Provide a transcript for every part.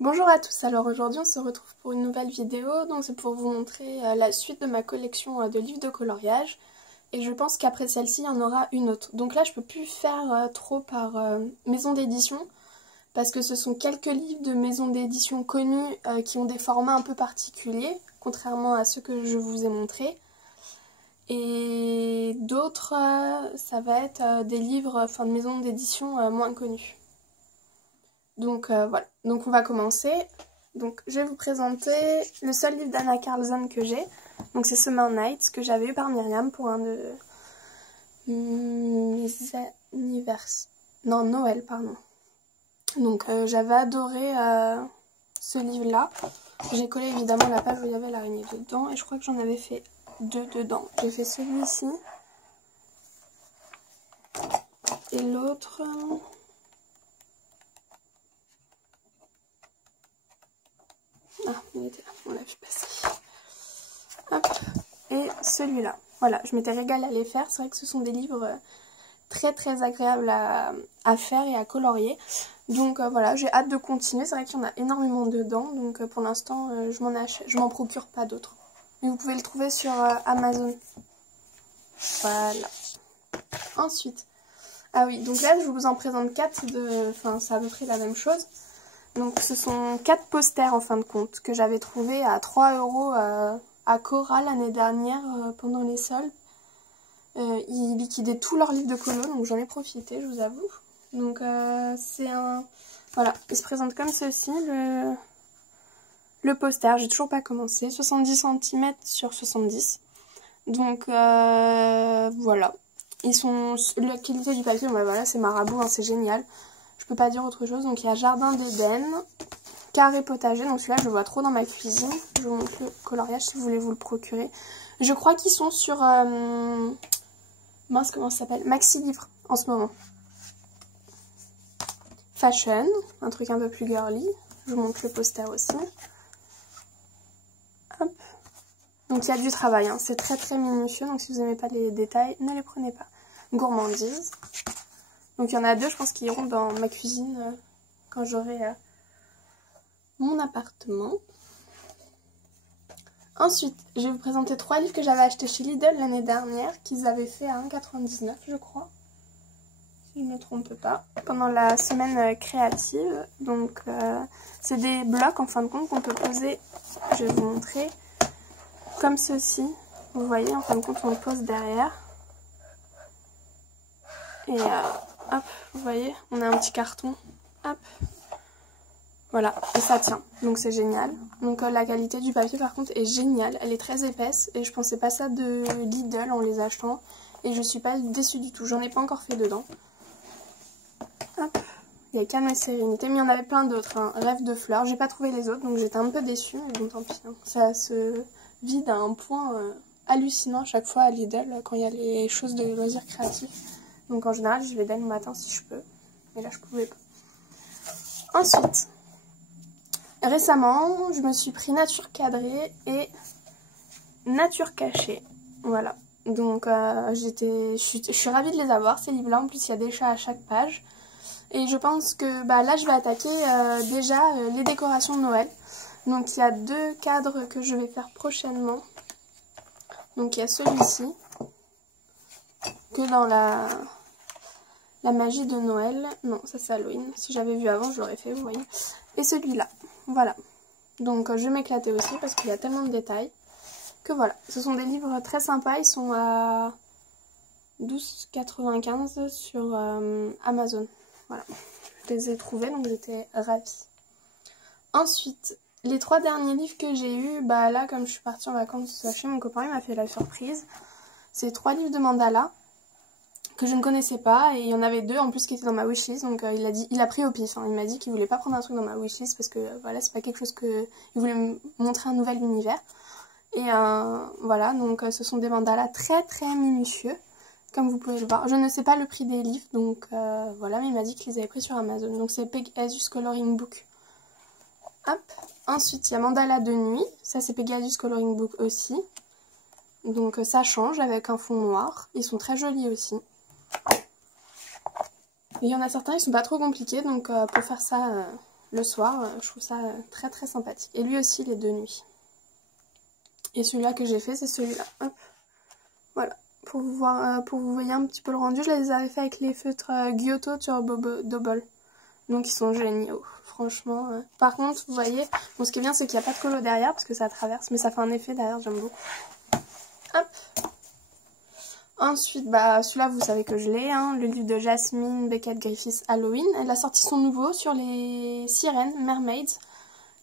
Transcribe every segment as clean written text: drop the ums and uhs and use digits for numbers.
Bonjour à tous, alors aujourd'hui on se retrouve pour une nouvelle vidéo, donc c'est pour vous montrer la suite de ma collection de livres de coloriage. Et je pense qu'après celle-ci il y en aura une autre. Donc là je peux plus faire trop par maison d'édition, parce que ce sont quelques livres de maisons d'édition connues qui ont des formats un peu particuliers, contrairement à ceux que je vous ai montrés. Et d'autres, ça va être des livres de maisons d'édition moins connues. Donc voilà, donc on va commencer. Donc je vais vous présenter le seul livre d'Anna Carlzon que j'ai. Donc c'est Summer Nights que j'avais eu par Myriam pour un de mes anniversaires. Non, Noël, pardon. Donc j'avais adoré ce livre-là. J'ai collé évidemment la page où il y avait l'araignée dedans et je crois que j'en avais fait deux dedans. J'ai fait celui-ci et l'autre... Ah, il était là, on l'a vu passer. Hop, et celui-là. Voilà, je m'étais régalée à les faire. C'est vrai que ce sont des livres très très agréables à faire et à colorier. Donc voilà, j'ai hâte de continuer. C'est vrai qu'il y en a énormément dedans. Donc pour l'instant, je m'en procure pas d'autres. Mais vous pouvez le trouver sur Amazon. Voilà. Ensuite, ah oui, donc là je vous en présente 4 Enfin, c'est à peu près la même chose. Donc ce sont 4 posters en fin de compte que j'avais trouvé à 3 € à Cora l'année dernière pendant les soldes. Ils liquidaient tous leurs livres de colo, donc j'en ai profité, je vous avoue. Donc c'est un... Voilà, il se présente comme ceci, le poster. J'ai toujours pas commencé, 70 cm sur 70. Donc voilà. Ils sont... La qualité du papier, bah, voilà, c'est Marabout, hein, c'est génial. Je peux pas dire autre chose. Donc il y a Jardin d'Éden, Carré potager. Donc celui-là je le vois trop dans ma cuisine. Je vous montre le coloriage si vous voulez vous le procurer. Je crois qu'ils sont sur mince, comment ça s'appelle, Maxi Livre en ce moment. Fashion, un truc un peu plus girly. Je vous montre le poster aussi. Hop. Donc il y a du travail, hein. C'est très très minutieux. Donc si vous n'aimez pas les détails, ne les prenez pas. Gourmandise. Donc il y en a 2, je pense, qui iront dans ma cuisine quand j'aurai mon appartement. Ensuite, je vais vous présenter 3 livres que j'avais achetés chez Lidl l'année dernière, qu'ils avaient fait à 1,99 €, je crois, si je ne me trompe pas, pendant la semaine créative. Donc c'est des blocs en fin de compte qu'on peut poser, je vais vous montrer, comme ceci. Vous voyez, en fin de compte on le pose derrière. Et hop, vous voyez, on a un petit carton, hop, voilà, et ça tient, donc c'est génial. Donc la qualité du papier par contre est géniale, elle est très épaisse, et je pensais pas ça de Lidl en les achetant, et je suis pas déçue du tout, j'en ai pas encore fait dedans. Hop, il y a Calme et Sérénité, mais il y en avait plein d'autres, hein. Rêve de fleurs, j'ai pas trouvé les autres, donc j'étais un peu déçue, mais bon tant pis, hein. Ça se vide à un point hallucinant à chaque fois à Lidl, quand il y a les choses de loisirs créatifs. Donc en général, je vais dès le matin si je peux. Mais là, je pouvais pas. Ensuite, récemment, je me suis pris Nature Cadrée et Nature Cachée. Voilà. Donc je suis ravie de les avoir, ces livres-là. En plus, il y a des chats à chaque page. Et je pense que là, je vais attaquer déjà les décorations de Noël. Donc il y a 2 cadres que je vais faire prochainement. Donc il y a celui-ci, que dans la magie de Noël. Non, ça c'est Halloween. Si j'avais vu avant, je l'aurais fait, vous voyez. Et celui-là, voilà. Donc je vais m'éclater aussi parce qu'il y a tellement de détails que voilà. Ce sont des livres très sympas. Ils sont à 12,95 € sur Amazon. Voilà. Je les ai trouvés, donc j'étais ravie. Ensuite, les 3 derniers livres que j'ai eus, là, comme je suis partie en vacances chez mon copain, il m'a fait la surprise. C'est 3 livres de mandala que je ne connaissais pas, et il y en avait 2 en plus qui étaient dans ma wishlist, donc il a pris au pif, hein. Il m'a dit qu'il voulait pas prendre un truc dans ma wishlist parce que voilà, c'est pas quelque chose que... Il voulait me montrer un nouvel univers. Et voilà, donc ce sont des mandalas très très minutieux, comme vous pouvez le voir. Je ne sais pas le prix des livres, donc voilà, mais il m'a dit qu'il les avait pris sur Amazon. Donc c'est Pegasus Coloring Book. Hop. Ensuite, il y a Mandala de nuit, ça c'est Pegasus Coloring Book aussi. Donc ça change avec un fond noir, ils sont très jolis aussi. Il y en a certains, ils sont pas trop compliqués, donc pour faire ça le soir. Je trouve ça très très sympathique. Et lui aussi, il est de nuit. Et celui-là que j'ai fait, c'est celui-là. Hop. Voilà. Pour vous voir, pour vous voyez un petit peu le rendu, je les avais fait avec les feutres Giotto Turbo Double. Donc ils sont géniaux, franchement. Par contre, vous voyez, bon, ce qui est bien, c'est qu'il n'y a pas de colo derrière, parce que ça traverse, mais ça fait un effet derrière, j'aime beaucoup. Hop. Ensuite, bah, celui-là, vous savez que je l'ai, hein, le livre de Jasmine Beckett Griffiths Halloween. Elle a sorti son nouveau sur les sirènes, Mermaids,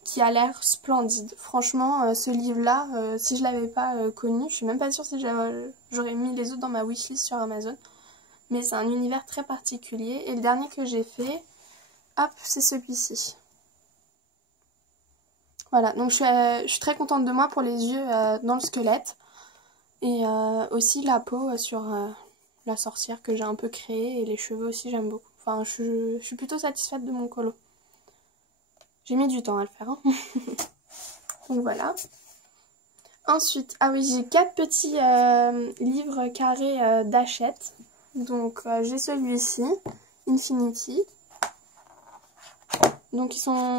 qui a l'air splendide. Franchement, ce livre-là, si je l'avais pas connu, je suis même pas sûre si j'aurais mis les autres dans ma wishlist sur Amazon. Mais c'est un univers très particulier. Et le dernier que j'ai fait, hop, c'est celui-ci. Voilà, donc je suis très contente de moi pour les yeux dans le squelette. Et aussi la peau sur la sorcière que j'ai un peu créée. Et les cheveux aussi, j'aime beaucoup. Enfin, je suis plutôt satisfaite de mon colo. J'ai mis du temps à le faire. Hein. Donc voilà. Ensuite, ah oui, j'ai 4 petits livres carrés d'Hachette. Donc j'ai celui-ci, Infinity. Donc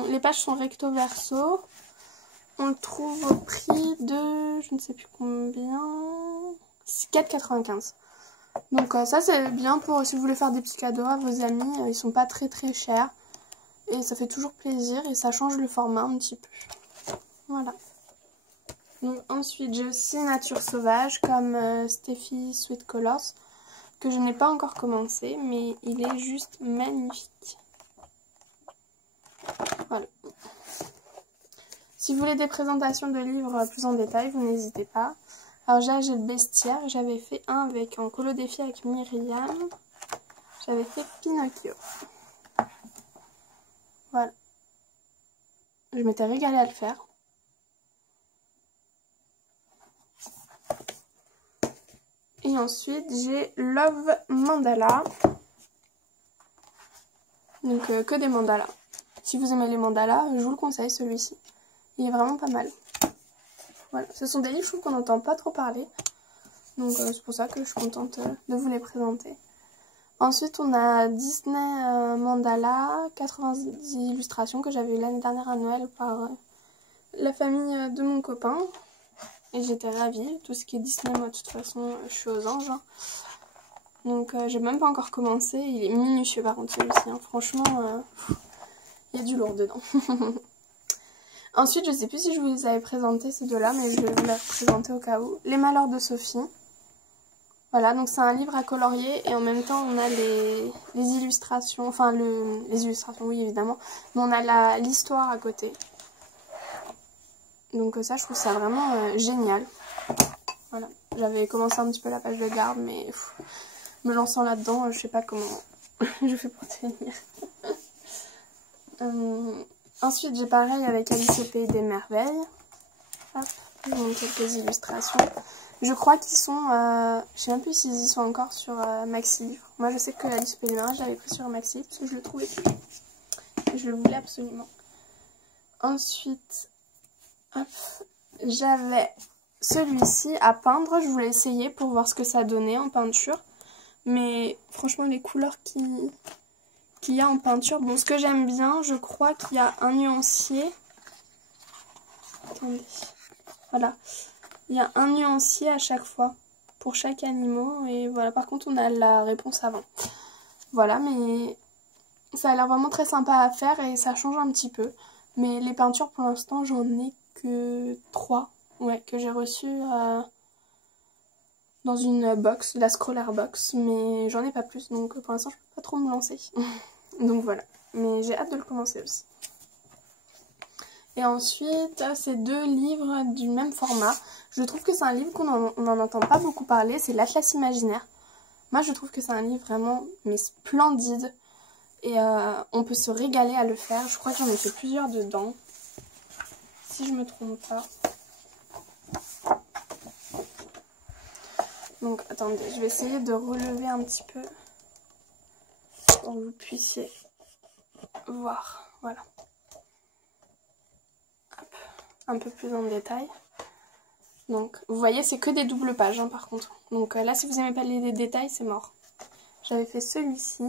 les pages sont recto verso. On le trouve au prix de, je ne sais plus combien, 4,95. Donc ça c'est bien pour si vous voulez faire des petits cadeaux à vos amis. Ils sont pas très très chers. Et ça fait toujours plaisir et ça change le format un petit peu. Voilà. Donc ensuite j'ai aussi Nature Sauvage comme Steffi Sweet Colors. Que je n'ai pas encore commencé, mais il est juste magnifique. Voilà. Si vous voulez des présentations de livres plus en détail, vous n'hésitez pas. Alors j'ai le bestiaire, j'avais fait un avec en colo défi avec Myriam. J'avais fait Pinocchio. Voilà. Je m'étais régalée à le faire. Et ensuite j'ai Love Mandala. Donc que des mandalas. Si vous aimez les mandalas, je vous le conseille celui-ci. Il est vraiment pas mal. Voilà, ce sont des livres, je trouve qu'on n'entend pas trop parler. Donc c'est pour ça que je suis contente de vous les présenter. Ensuite, on a Disney Mandala, 90 illustrations que j'avais eu l'année dernière à Noël par la famille de mon copain. Et j'étais ravie. Tout ce qui est Disney, moi de toute façon, je suis aux anges. Hein. Donc j'ai même pas encore commencé. Il est minutieux par contre celui-ci. Hein. Franchement, il y a du lourd dedans. Ensuite, je sais plus si je vous les avais présentés ces deux-là, mais je vais vous les présenter au cas où. Les Malheurs de Sophie. Voilà, donc c'est un livre à colorier et en même temps on a les illustrations, enfin les illustrations, oui évidemment, mais on a l'histoire à côté. Donc ça, je trouve ça vraiment génial. Voilà, j'avais commencé un petit peu la page de garde, mais me lançant là-dedans, je sais pas comment je fais pour tenir. Ensuite, j'ai pareil avec Alice au Pays des Merveilles. Hop, donc quelques illustrations. Je crois qu'ils sont, je sais même plus s'ils y sont encore sur Maxi Livre. Moi, je sais que Alice au Pays des Merveilles, je l'avais pris sur Maxi parce que je le trouvais plus. Et je le voulais absolument. Ensuite, j'avais celui-ci à peindre. Je voulais essayer pour voir ce que ça donnait en peinture. Mais franchement, les couleurs qu'il y a en peinture. Bon, ce que j'aime bien, je crois qu'il y a un nuancier. Attendez. Voilà. Il y a un nuancier à chaque fois pour chaque animal. Et voilà, par contre, on a la réponse avant. Voilà, mais ça a l'air vraiment très sympa à faire et ça change un petit peu. Mais les peintures, pour l'instant, j'en ai que 3. Ouais, que j'ai reçues dans une box, la Scroller Box. Mais j'en ai pas plus, donc pour l'instant, je peux pas trop me lancer. Donc voilà, mais j'ai hâte de le commencer aussi. Et ensuite, c'est 2 livres du même format. Je trouve que c'est un livre qu'on n'en entend pas beaucoup parler, c'est l'Atlas Imaginaire. Moi, je trouve que c'est un livre vraiment mais splendide. Et on peut se régaler à le faire. Je crois que j'en ai fait plusieurs dedans. Si je me trompe pas. Donc, attendez, je vais essayer de relever un petit peu. Pour que vous puissiez voir. Voilà. Hop. Un peu plus en détail. Donc, vous voyez, c'est que des doubles pages, hein, par contre. Donc là, si vous n'aimez pas les détails, c'est mort. J'avais fait celui-ci.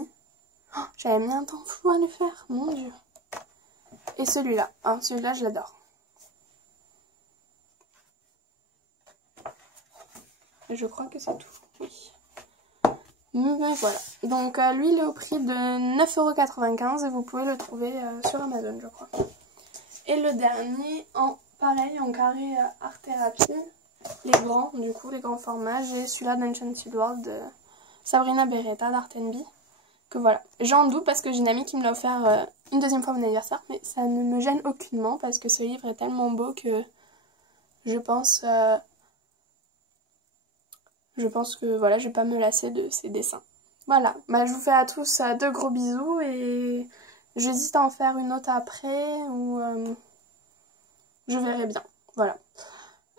Oh, j'avais mis un temps fou à le faire, mon Dieu. Et celui-là. Hein, celui-là, je l'adore. Je crois que c'est tout. Oui. Mais voilà. Donc lui, il est au prix de 9,95 € et vous pouvez le trouver sur Amazon, je crois. Et le dernier, pareil, en carré art thérapie. Les grands, du coup, les grands formats. J'ai celui-là d'Enchanted World de Sabrina Beretta d'Art & Bee. Que voilà. J'en doute parce que j'ai une amie qui me l'a offert une deuxième fois à mon anniversaire. Mais ça ne me gêne aucunement parce que ce livre est tellement beau que je pense que voilà, je vais pas me lasser de ces dessins. Voilà, bah, je vous fais à tous de gros bisous et j'hésite à en faire une autre après ou je verrai bien. Voilà.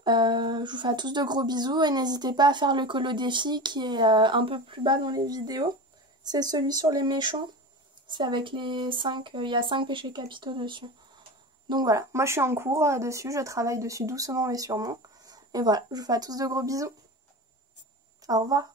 Je vous fais à tous de gros bisous et n'hésitez pas à faire le colo défi qui est un peu plus bas dans les vidéos. C'est celui sur les méchants. C'est avec les 5, il y a 5 péchés capitaux dessus. Donc voilà, moi je suis en cours dessus, je travaille dessus doucement mais sûrement. Et voilà, je vous fais à tous de gros bisous. Au revoir.